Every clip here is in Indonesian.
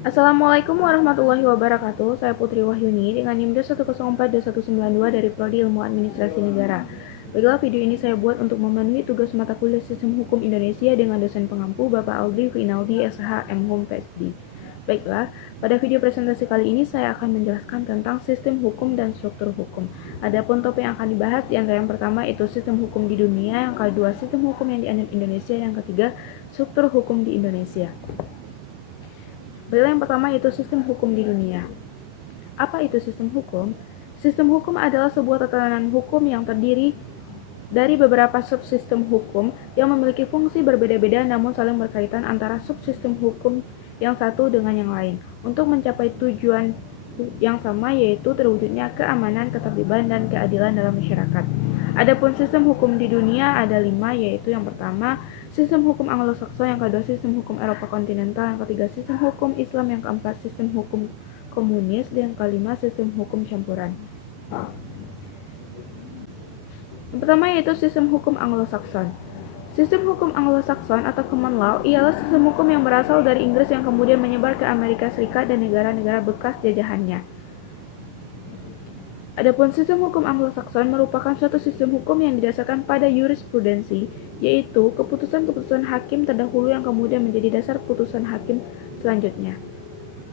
Assalamualaikum warahmatullahi wabarakatuh. Saya Putri Wahyuni dengan NIM 1042192 dari Prodi Ilmu Administrasi Negara. Baiklah, video ini saya buat untuk memenuhi tugas mata kuliah Sistem Hukum Indonesia dengan dosen pengampu Bapak Aldi Rinaldi SH M.Hum PhD. Baiklah, pada video presentasi kali ini saya akan menjelaskan tentang sistem hukum dan struktur hukum. Adapun topik yang akan dibahas di antara yang pertama itu sistem hukum di dunia, yang kedua sistem hukum yang dianut Indonesia, yang ketiga struktur hukum di Indonesia. Yang pertama yaitu sistem hukum di dunia. Apa itu sistem hukum? Sistem hukum adalah sebuah tatanan hukum yang terdiri dari beberapa subsistem hukum yang memiliki fungsi berbeda-beda namun saling berkaitan antara subsistem hukum yang satu dengan yang lain untuk mencapai tujuan yang sama, yaitu terwujudnya keamanan, ketertiban, dan keadilan dalam masyarakat. Adapun sistem hukum di dunia ada 5, yaitu yang pertama sistem hukum Anglo-Sakson, yang kedua sistem hukum Eropa kontinental, yang ketiga sistem hukum Islam, yang keempat sistem hukum komunis, dan yang kelima sistem hukum campuran. Yang pertama yaitu sistem hukum Anglo-Sakson. Sistem hukum Anglo-Sakson atau Common Law ialah sistem hukum yang berasal dari Inggris yang kemudian menyebar ke Amerika Serikat dan negara-negara bekas jajahannya. Adapun sistem hukum Anglo-Sakson merupakan suatu sistem hukum yang didasarkan pada jurisprudensi, yaitu keputusan-keputusan hakim terdahulu yang kemudian menjadi dasar putusan hakim selanjutnya.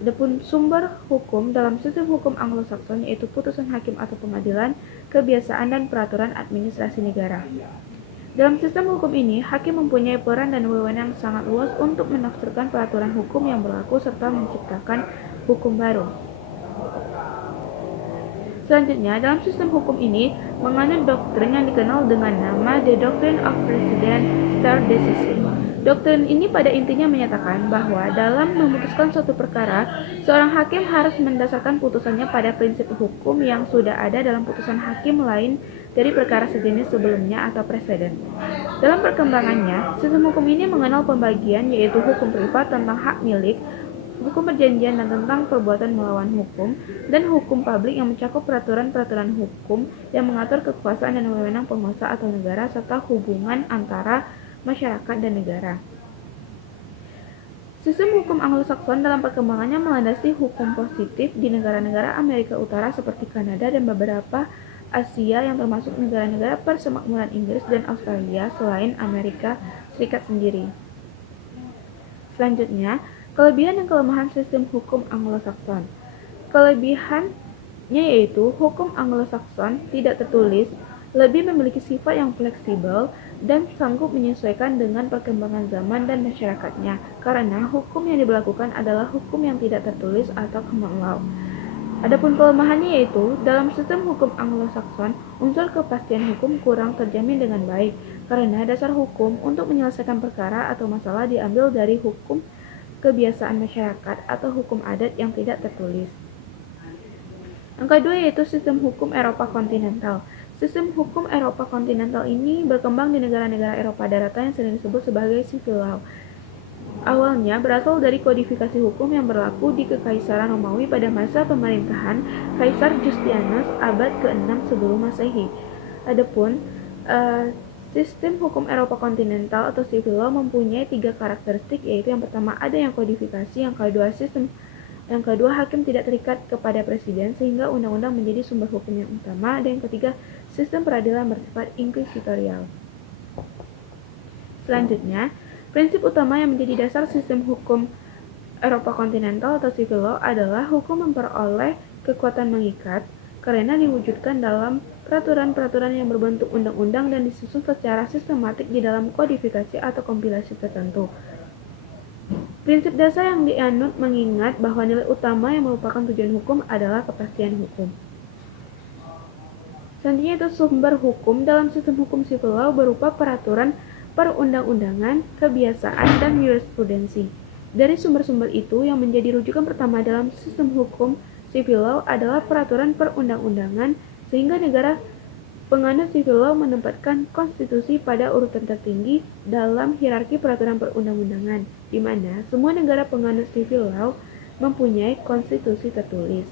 Adapun sumber hukum dalam sistem hukum Anglo-Sakson yaitu putusan hakim atau pengadilan, kebiasaan, dan peraturan administrasi negara. Dalam sistem hukum ini, hakim mempunyai peran dan wewenang sangat luas untuk menafsirkan peraturan hukum yang berlaku serta menciptakan hukum baru. Selanjutnya, dalam sistem hukum ini menganut doktrin yang dikenal dengan nama The Doctrine of Precedent Stare Decisis. Doktrin ini pada intinya menyatakan bahwa dalam memutuskan suatu perkara, seorang hakim harus mendasarkan putusannya pada prinsip hukum yang sudah ada dalam putusan hakim lain dari perkara sejenis sebelumnya atau preseden. Dalam perkembangannya, sistem hukum ini mengenal pembagian, yaitu hukum privat tentang hak milik, hukum perjanjian dan tentang perbuatan melawan hukum, dan hukum publik yang mencakup peraturan-peraturan hukum yang mengatur kekuasaan dan wewenang penguasa atau negara serta hubungan antara masyarakat dan negara. Sistem hukum Anglo-Sakson dalam perkembangannya melandasi hukum positif di negara-negara Amerika Utara seperti Kanada dan beberapa Asia yang termasuk negara-negara persemakmuran Inggris dan Australia selain Amerika Serikat sendiri. Selanjutnya, kelebihan dan kelemahan sistem hukum Anglo-Sakson. Kelebihannya yaitu hukum Anglo-Sakson tidak tertulis, lebih memiliki sifat yang fleksibel dan sanggup menyesuaikan dengan perkembangan zaman dan masyarakatnya, karena hukum yang diberlakukan adalah hukum yang tidak tertulis atau common law. Adapun kelemahannya yaitu dalam sistem hukum Anglo-Sakson, unsur kepastian hukum kurang terjamin dengan baik, karena dasar hukum untuk menyelesaikan perkara atau masalah diambil dari hukum kebiasaan masyarakat atau hukum adat yang tidak tertulis. Yang kedua yaitu sistem hukum Eropa kontinental. Sistem hukum Eropa kontinental ini berkembang di negara-negara Eropa daratan yang sering disebut sebagai civil law. Awalnya berasal dari kodifikasi hukum yang berlaku di Kekaisaran Romawi pada masa pemerintahan Kaisar Justinus abad ke-6 sebelum Masehi. Adapun sistem hukum Eropa kontinental atau civil law mempunyai 3 karakteristik, yaitu yang pertama ada yang kodifikasi, yang kedua hakim tidak terikat kepada presiden sehingga undang-undang menjadi sumber hukum yang utama, dan yang ketiga sistem peradilan bersifat inkuisitorial. Selanjutnya, prinsip utama yang menjadi dasar sistem hukum Eropa kontinental atau civil law adalah hukum memperoleh kekuatan mengikat karena diwujudkan dalam peraturan-peraturan yang berbentuk undang-undang dan disusun secara sistematik di dalam kodifikasi atau kompilasi tertentu. Prinsip dasar yang dianut mengingat bahwa nilai utama yang merupakan tujuan hukum adalah kepastian hukum. Selanjutnya itu sumber hukum dalam sistem hukum civil law berupa peraturan perundang-undangan, kebiasaan, dan jurisprudensi. Dari sumber-sumber itu, yang menjadi rujukan pertama dalam sistem hukum civil law adalah peraturan perundang-undangan, sehingga negara penganut civil law menempatkan konstitusi pada urutan tertinggi dalam hierarki peraturan perundang-undangan, di mana semua negara penganut civil law mempunyai konstitusi tertulis.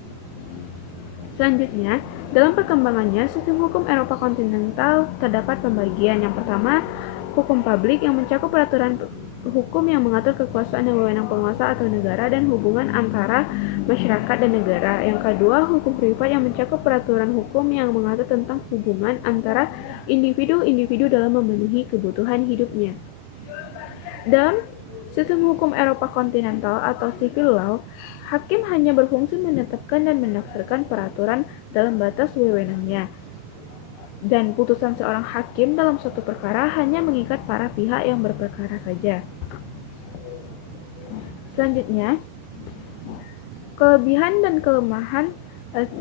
Selanjutnya, dalam perkembangannya, sistem hukum Eropa kontinental terdapat pembagian. Yang pertama, hukum publik yang mencakup peraturan hukum yang mengatur kekuasaan dan wewenang penguasa atau negara dan hubungan antara masyarakat dan negara. Yang kedua, hukum privat yang mencakup peraturan hukum yang mengatur tentang hubungan antara individu-individu dalam memenuhi kebutuhan hidupnya. Dalam sistem hukum Eropa kontinental atau civil law, hakim hanya berfungsi menetapkan dan menafsirkan peraturan dalam batas wewenangnya. Dan putusan seorang hakim dalam suatu perkara hanya mengikat para pihak yang berperkara saja. Selanjutnya, kelebihan dan kelemahan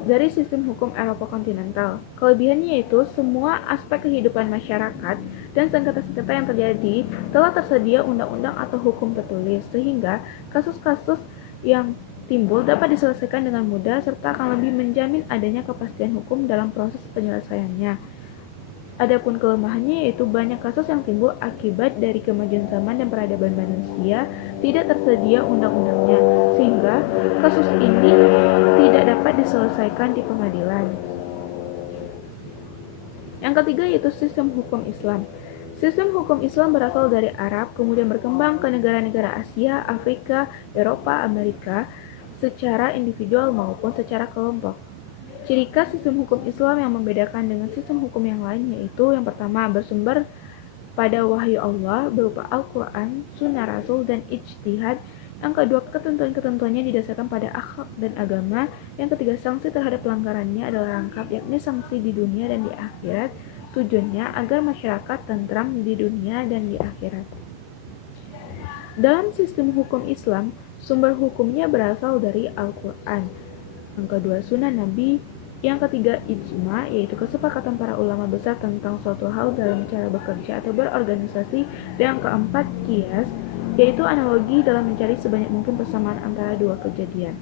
dari sistem hukum Eropa kontinental. Kelebihannya yaitu semua aspek kehidupan masyarakat dan sengketa-sengketa yang terjadi telah tersedia undang-undang atau hukum tertulis, sehingga kasus-kasus yang timbul dapat diselesaikan dengan mudah serta akan lebih menjamin adanya kepastian hukum dalam proses penyelesaiannya. Adapun kelemahannya yaitu banyak kasus yang timbul akibat dari kemajuan zaman dan peradaban manusia tidak tersedia undang-undangnya, sehingga kasus ini tidak dapat diselesaikan di pengadilan. Yang ketiga yaitu sistem hukum Islam. Sistem hukum Islam berasal dari Arab, kemudian berkembang ke negara-negara Asia, Afrika, Eropa, Amerika, secara individual maupun secara kelompok. Ciri khas sistem hukum Islam yang membedakan dengan sistem hukum yang lain yaitu yang pertama, bersumber pada wahyu Allah berupa Al-Quran, Sunnah Rasul, dan ijtihad. Yang kedua, ketentuan-ketentuannya didasarkan pada akhlak dan agama. Yang ketiga, sanksi terhadap pelanggarannya adalah rangkap, yakni sanksi di dunia dan di akhirat. Tujuannya agar masyarakat tentram di dunia dan di akhirat. Dalam sistem hukum Islam, sumber hukumnya berasal dari Al-Quran. Yang kedua, Sunnah Nabi. Yang ketiga, ijma, yaitu kesepakatan para ulama besar tentang suatu hal dalam cara bekerja atau berorganisasi. Dan yang keempat, qiyas, yaitu analogi dalam mencari sebanyak mungkin persamaan antara dua kejadian.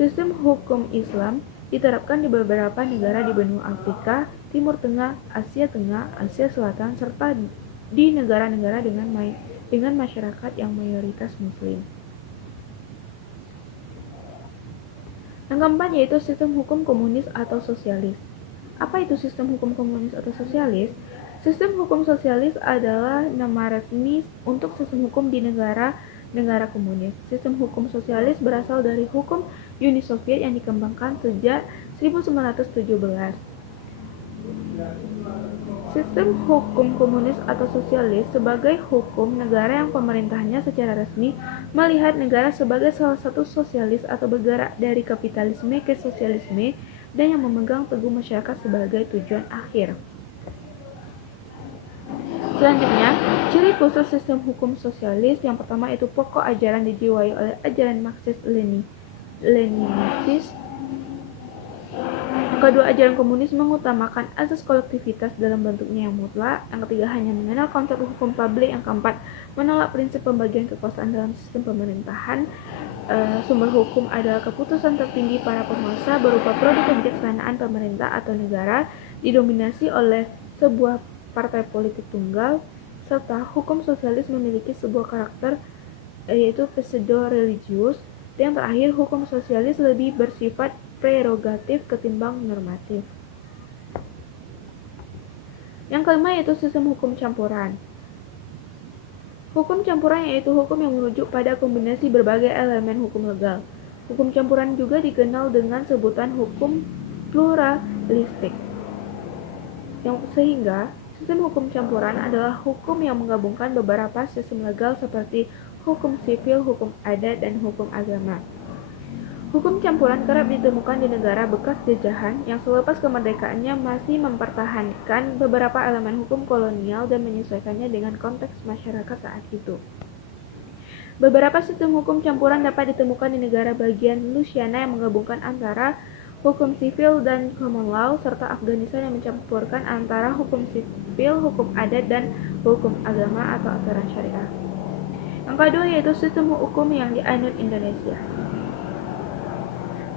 Sistem hukum Islam diterapkan di beberapa negara di benua Afrika, Timur Tengah, Asia Tengah, Asia Selatan, serta di negara-negara dengan masyarakat yang mayoritas Muslim. Yang keempat yaitu sistem hukum komunis atau sosialis. Apa itu sistem hukum komunis atau sosialis? Sistem hukum sosialis adalah nama resmi untuk sistem hukum di negara-negara komunis. Sistem hukum sosialis berasal dari hukum Uni Soviet yang dikembangkan sejak 1917. Sistem hukum komunis atau sosialis sebagai hukum negara yang pemerintahnya secara resmi melihat negara sebagai salah satu sosialis atau bergerak dari kapitalisme ke sosialisme dan yang memegang teguh masyarakat sebagai tujuan akhir. Selanjutnya, ciri khusus sistem hukum sosialis yang pertama itu pokok ajaran dijiwai oleh ajaran Marxist-Leninis. Yang kedua, ajaran komunis mengutamakan asas kolektivitas dalam bentuknya yang mutlak. Yang ketiga, hanya mengenal konsep hukum publik. Yang keempat, menolak prinsip pembagian kekuasaan dalam sistem pemerintahan. Sumber hukum adalah keputusan tertinggi para penguasa berupa produk kebijaksanaan pemerintah atau negara, didominasi oleh sebuah partai politik tunggal, serta hukum sosialis memiliki sebuah karakter yaitu pseudo-religius. Dan yang terakhir, hukum sosialis lebih bersifat prerogatif ketimbang normatif. Yang kelima yaitu sistem hukum campuran. Hukum campuran yaitu hukum yang merujuk pada kombinasi berbagai elemen hukum legal. Hukum campuran juga dikenal dengan sebutan hukum pluralistik. Sehingga sistem hukum campuran adalah hukum yang menggabungkan beberapa sistem legal seperti hukum sipil, hukum adat, dan hukum agama. Hukum campuran kerap ditemukan di negara bekas jajahan yang selepas kemerdekaannya masih mempertahankan beberapa elemen hukum kolonial dan menyesuaikannya dengan konteks masyarakat saat itu. Beberapa sistem hukum campuran dapat ditemukan di negara bagian Louisiana yang menggabungkan antara hukum sipil dan common law, serta Afghanistan yang mencampurkan antara hukum sipil, hukum adat, dan hukum agama atau aturan syariah. Yang kedua yaitu sistem hukum yang dianut Indonesia.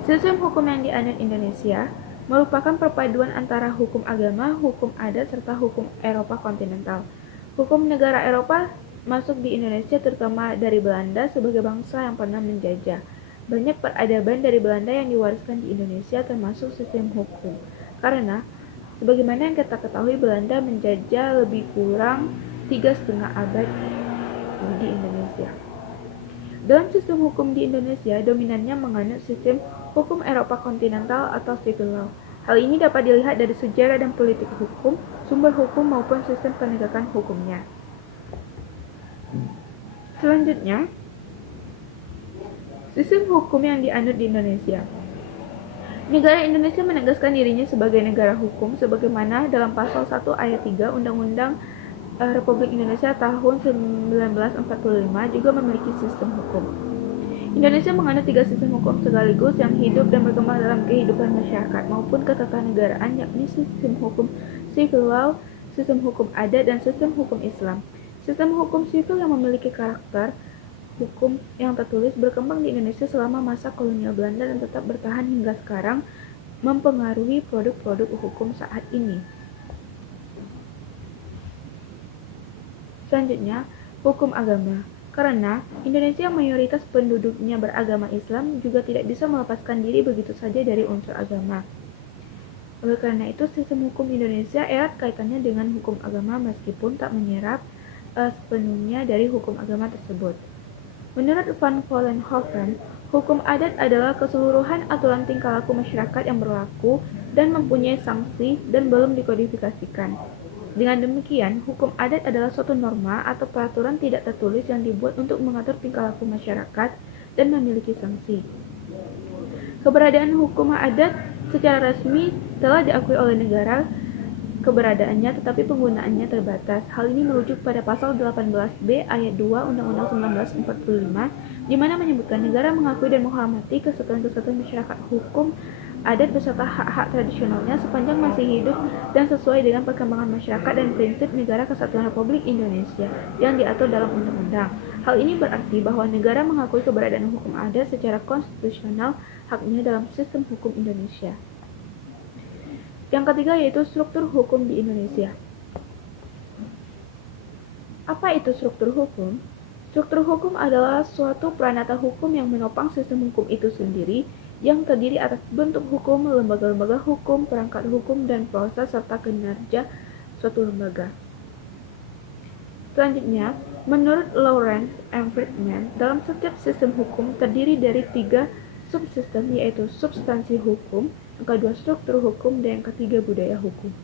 Sistem hukum yang dianut Indonesia merupakan perpaduan antara hukum agama, hukum adat, serta hukum Eropa kontinental. Hukum negara Eropa masuk di Indonesia terutama dari Belanda sebagai bangsa yang pernah menjajah. Banyak peradaban dari Belanda yang diwariskan di Indonesia termasuk sistem hukum. Karena sebagaimana yang kita ketahui, Belanda menjajah lebih kurang 3,5 abad dipatuhi di Indonesia. Dalam sistem hukum di Indonesia, dominannya menganut sistem hukum Eropa kontinental atau civil law. Hal ini dapat dilihat dari sejarah dan politik hukum, sumber hukum maupun sistem penegakan hukumnya. Selanjutnya, sistem hukum yang dianut di Indonesia. Negara Indonesia menegaskan dirinya sebagai negara hukum sebagaimana dalam pasal 1 ayat 3 Undang-Undang Republik Indonesia tahun 1945 juga memiliki sistem hukum. Indonesia menganut 3 sistem hukum sekaligus yang hidup dan berkembang dalam kehidupan masyarakat maupun ketatanegaraan, yakni sistem hukum civil law, sistem hukum adat, dan sistem hukum Islam. Sistem hukum sipil yang memiliki karakter hukum yang tertulis berkembang di Indonesia selama masa kolonial Belanda dan tetap bertahan hingga sekarang, mempengaruhi produk-produk hukum saat ini. Selanjutnya, hukum agama. Karena Indonesia yang mayoritas penduduknya beragama Islam juga tidak bisa melepaskan diri begitu saja dari unsur agama. Oleh karena itu, sistem hukum Indonesia erat kaitannya dengan hukum agama meskipun tak menyerap sepenuhnya dari hukum agama tersebut. Menurut Van Vollenhoven, hukum adat adalah keseluruhan aturan tingkah laku masyarakat yang berlaku dan mempunyai sanksi dan belum dikodifikasikan. Dengan demikian, hukum adat adalah suatu norma atau peraturan tidak tertulis yang dibuat untuk mengatur tingkah laku masyarakat dan memiliki sanksi. Keberadaan hukum adat secara resmi telah diakui oleh negara keberadaannya, tetapi penggunaannya terbatas. Hal ini merujuk pada pasal 18B ayat 2 Undang-Undang 1945, di mana menyebutkan negara mengakui dan menghormati kesatuan-kesatuan masyarakat hukum adat beserta hak-hak tradisionalnya sepanjang masih hidup dan sesuai dengan perkembangan masyarakat dan prinsip Negara Kesatuan Republik Indonesia yang diatur dalam undang-undang. Hal ini berarti bahwa negara mengakui keberadaan hukum adat secara konstitusional haknya dalam sistem hukum Indonesia. Yang ketiga yaitu struktur hukum di Indonesia. Apa itu struktur hukum? Struktur hukum adalah suatu peranata hukum yang menopang sistem hukum itu sendiri, yang terdiri atas bentuk hukum, lembaga-lembaga hukum, perangkat hukum, dan proses serta kinerja suatu lembaga. Selanjutnya, menurut Lawrence M. Friedman, dalam setiap sistem hukum terdiri dari 3 subsistem, yaitu substansi hukum, yang kedua struktur hukum, dan yang ketiga budaya hukum.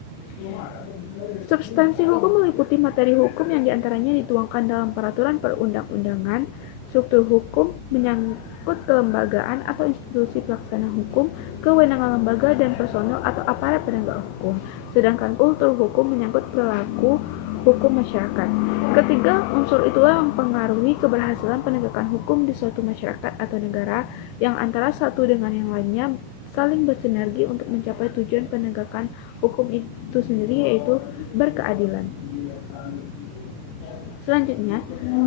Substansi hukum meliputi materi hukum yang diantaranya dituangkan dalam peraturan perundang-undangan. Struktur hukum menyangkut kelembagaan atau institusi pelaksana hukum, kewenangan lembaga dan personel atau aparat penegak hukum. Sedangkan kultur hukum menyangkut perilaku hukum masyarakat. Ketiga unsur itulah yang mempengaruhi keberhasilan penegakan hukum di suatu masyarakat atau negara, yang antara satu dengan yang lainnya saling bersinergi untuk mencapai tujuan penegakan hukum itu sendiri, yaitu berkeadilan. Selanjutnya,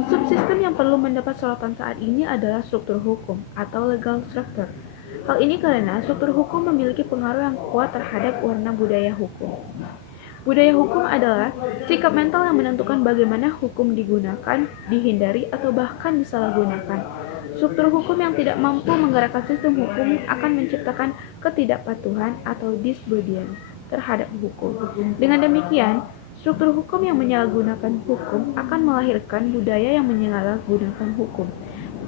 subsistem yang perlu mendapat sorotan saat ini adalah struktur hukum atau legal structure. Hal ini karena struktur hukum memiliki pengaruh yang kuat terhadap warna budaya hukum. Budaya hukum adalah sikap mental yang menentukan bagaimana hukum digunakan, dihindari, atau bahkan disalahgunakan. Struktur hukum yang tidak mampu menggerakkan sistem hukum akan menciptakan ketidakpatuhan atau disobedience terhadap hukum. Dengan demikian, struktur hukum yang menyalahgunakan hukum akan melahirkan budaya yang menyalahgunakan hukum.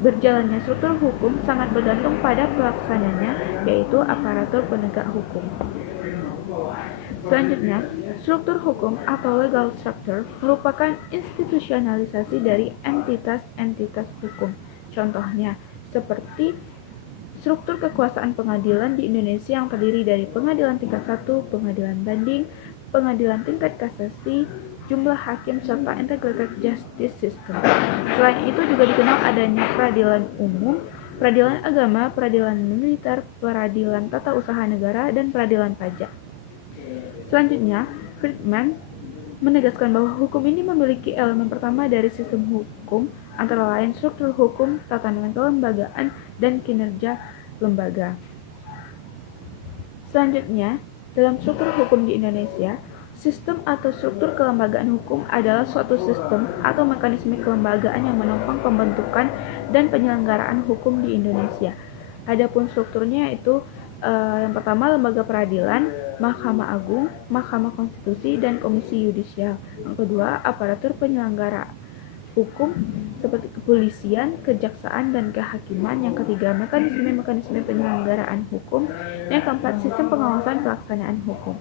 Berjalannya struktur hukum sangat bergantung pada pelaksananya, yaitu aparatur penegak hukum. Selanjutnya, struktur hukum atau legal structure merupakan institusionalisasi dari entitas-entitas hukum. Contohnya, seperti struktur kekuasaan pengadilan di Indonesia yang terdiri dari pengadilan tingkat 1, pengadilan banding, pengadilan tingkat kasasi, jumlah hakim, serta integrated justice system. Selain itu juga dikenal adanya peradilan umum, peradilan agama, peradilan militer, peradilan tata usaha negara, dan peradilan pajak. Selanjutnya, Friedman menegaskan bahwa hukum ini memiliki elemen pertama dari sistem hukum, antara lain struktur hukum, tatanan kelembagaan, dan kinerja lembaga. Selanjutnya, dalam struktur hukum di Indonesia, sistem atau struktur kelembagaan hukum adalah suatu sistem atau mekanisme kelembagaan yang menopang pembentukan dan penyelenggaraan hukum di Indonesia. Adapun strukturnya yaitu yang pertama lembaga peradilan, Mahkamah Agung, Mahkamah Konstitusi, dan Komisi Yudisial. Yang kedua, aparatur penyelenggara hukum seperti kepolisian, kejaksaan, dan kehakiman. Yang ketiga, mekanisme penyelenggaraan hukum. Yang keempat, sistem pengawasan pelaksanaan hukum.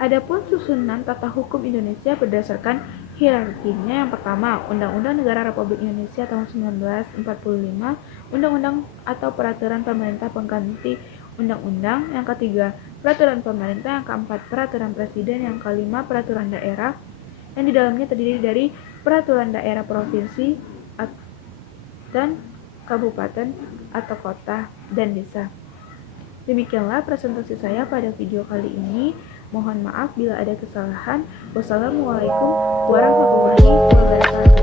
Adapun susunan tata hukum Indonesia berdasarkan hierarkinya. Yang pertama, Undang-Undang Negara Republik Indonesia tahun 1945, Undang-Undang atau Peraturan Pemerintah pengganti Undang-Undang. Yang ketiga, Peraturan Pemerintah. Yang keempat, Peraturan Presiden. Yang kelima, Peraturan Daerah, yang di dalamnya terdiri dari peraturan daerah provinsi dan kabupaten atau kota dan desa. Demikianlah presentasi saya pada video kali ini. Mohon maaf bila ada kesalahan. Wassalamualaikum warahmatullahi wabarakatuh.